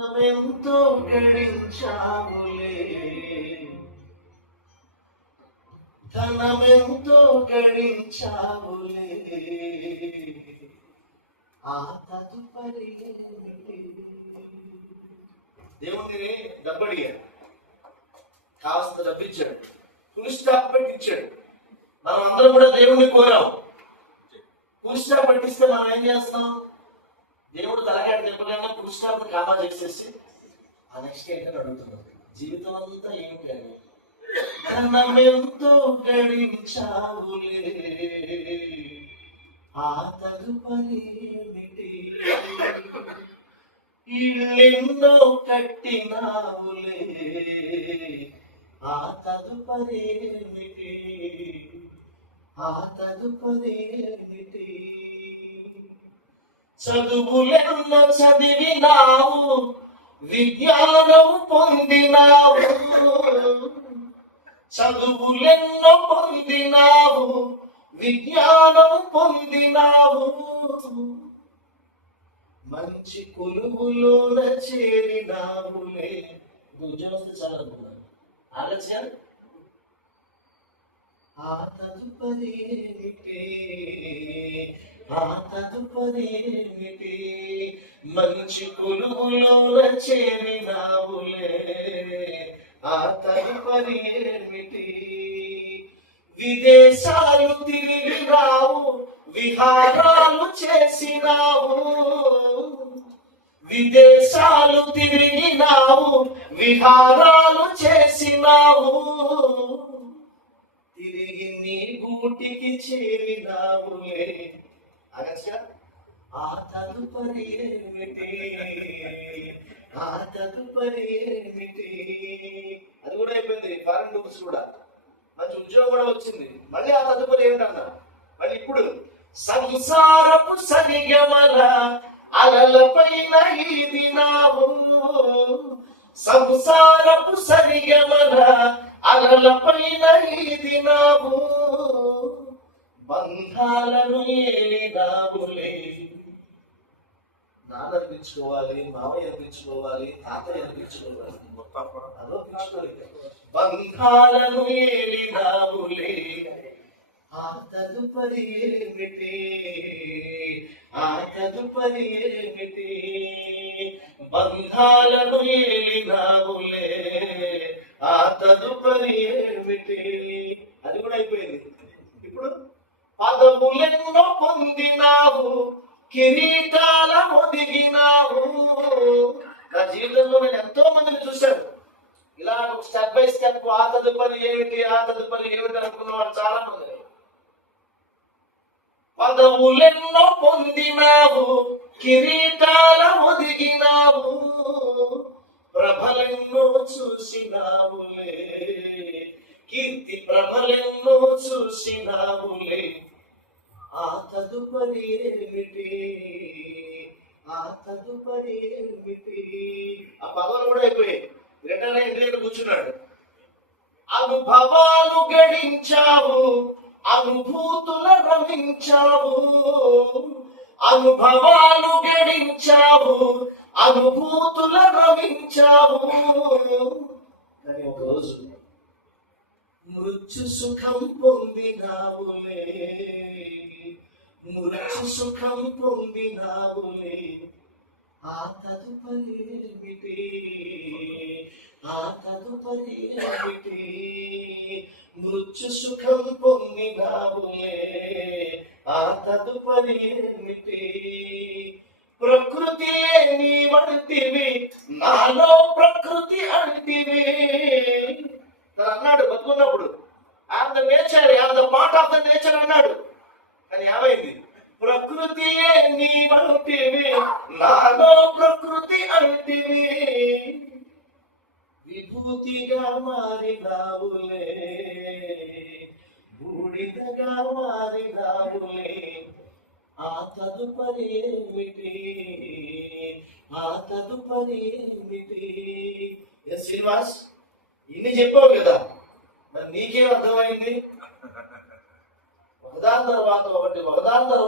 ఎంతో గడించావులే. ధనమెంతో గడించావులే. ఆ తదుపరి దేవుడిని డబ్బడిగాడు కాస్త డబ్బిచ్చాడు ఫుల్ పట్టించాడు మనం అందరం కూడా దేవుణ్ణి కోరాం. ఫుల్ పట్టిస్తే మనం ఏం చేస్తాం? దేవుడు తలకాడ తిప్పగానే కామా చేసేసి ఆ నెక్స్ట్ ఏంటని అడుగుతున్నాడు. జీవితం అంతా ఏమిటి అని ధనమెంతో గడించావులే ఆ తదుపరి ఇల్లెన్నో కట్టినావులే ఆ తదుపరి ఆ తదుపరి ఏమిటి? చదువులెన్నో చదివినావు విజ్ఞానం పొందినావు. చదువులెన్నో పొందినావు విజ్ఞానం పొందినావు. మంచి కొలువులో చేరినావులే. ఉద్యోగం వస్తే ఆలోచన ఆ తదుపరి ఏమిటి? ఆ తదుపరి ఏమిటి మంచి కొలువులోన చేరినావులే. ఆ తదుపరేమిటి విదేశాలు తిరిగి రావు విహారాలు చేసినావు. విదేశాలు తిరిగినావు విహారాలు చేసినావు. తిరిగి నీ గూటికి చేరినావులే. అనగా ఆ తదుపరి ఏమిటి? ఆ తదుపరి ఏమిటి? అది కూడా అయిపోయింది. ఫారెన్ బుక్స్ కూడా. మంచి ఉద్యోగం కూడా వచ్చింది. మళ్ళీ ఆ తదుపరి ఏమిటన్నా మళ్ళీ ఇప్పుడు సంసారపు సరిగమల అలలపైన ఈదినావు సంసారపు సరిగమల అలలపైన ఈదినావు బంధాలను ఏలినావులే నాన్న అనిపించుకోవాలి మామయ్య అనిపించుకోవాలి తాతయ్య అనిపించుకోవాలి. అదో అనిపించుకోలేదు బంధాలను ఏలినావులే ఆ తదుపరి ఏమిటి ఆ తదుపరి ఏమిటి బంధాలను ఏలినావులే ఆ తదుపరి ఏమిటి అది కూడా అయిపోయింది ఇప్పుడు పదవులెన్నో దిగినావు కిరీటాలము దిగినావు నా జీవితంలో నేను ఎంతో మందిని చూశాను ఇలా స్టెప్ బై స్టెప్ ఆ తదుపరి ఏమిటి ఆ తదుపరి ఏమిటి అనుకున్న వాళ్ళు చాలా మంది. పదవులెన్నో పొందినావు కిరీటాలము దిగినావు ప్రభలెన్నో చూసినావులే కీర్తి ప్రభలెన్నో చూసినావులే. ఆ తదుపరి ఏమిటి? ఆ తదుపరి ఏమిటి? ఆ పదవులు కూడా అయిపోయాయి రిటర్న్ ఇంటి కూర్చున్నాడు. అనుభవాలు గడించావు అనుభూతుల రమించావు అనుభవాలు గడించావు అనుభూతుల రమించావు. కానీ ఒకరోజు మృత్యు సుఖం పొందినావులే. మృత్యు సుఖం పొందినావులే. ఆ తదుపరి ఏమిటి ఆ తదుపరి ఏమిటి మృత్యు సుఖం పొందినావులే. ఆ తదుపరి ఏమిటి ప్రకృతి నీ వంటివి నాలో ప్రకృతి అంటివి. అన్నాడు బతుకున్నప్పుడు. On the nature on the part of the nature అన్నాడు. కానీ ఏమైంది? ప్రకృతియే నీవంటివి నాలో ప్రకృతి అంటివి విభూతిగా మారినావులే బూడిదగా మారినావులే. ఆ తదుపరి ఏమిటి? ఆ తదుపరి ఏమిటి? శ్రీనివాస్ ఇన్ని చెప్పావు కదా. మరి నీకేం అర్థమైంది? ఒకదాని తర్వాత ఒకటి ఒకదాని తర్వాత